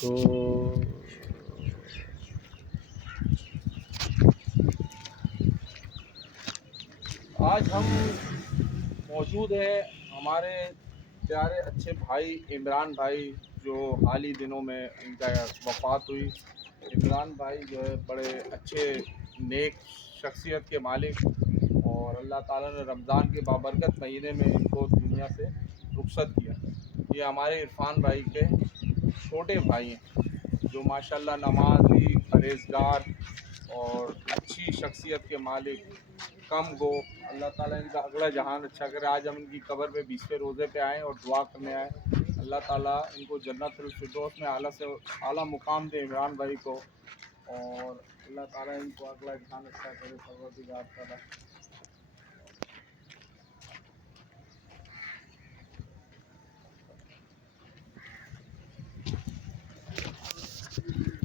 کو آج ہم موجود ہیں ہمارے پیارے اچھے بھائی عمران بھائی، جو حال ہی دنوں میں ان کا وفات ہوئی۔ عمران بھائی جو ہے بڑے اچھے نیک شخصیت کے مالک، اور اللہ تعالیٰ نے رمضان کے بابرکت مہینے میں ان کو دنیا سے رخصت کیا۔ یہ ہمارے عرفان بھائی کے چھوٹے بھائی ہیں، جو ماشاءاللہ نمازی، پرہیزگار اور اچھی شخصیت کے مالک، کم گو۔ اللہ تعالیٰ ان کا اگلا جہان اچھا کرے۔ آج ہم ان کی قبر پہ 20ویں روزے پہ آئے اور دعا کرنے آئے، اللہ تعالیٰ ان کو جنت الفردوس میں اعلیٰ سے اعلیٰ مقام دے عمران بھائی کو، اور اللہ تعالیٰ ان کو اگلا جہان اچھا کرے۔ پروردگار تعالیٰ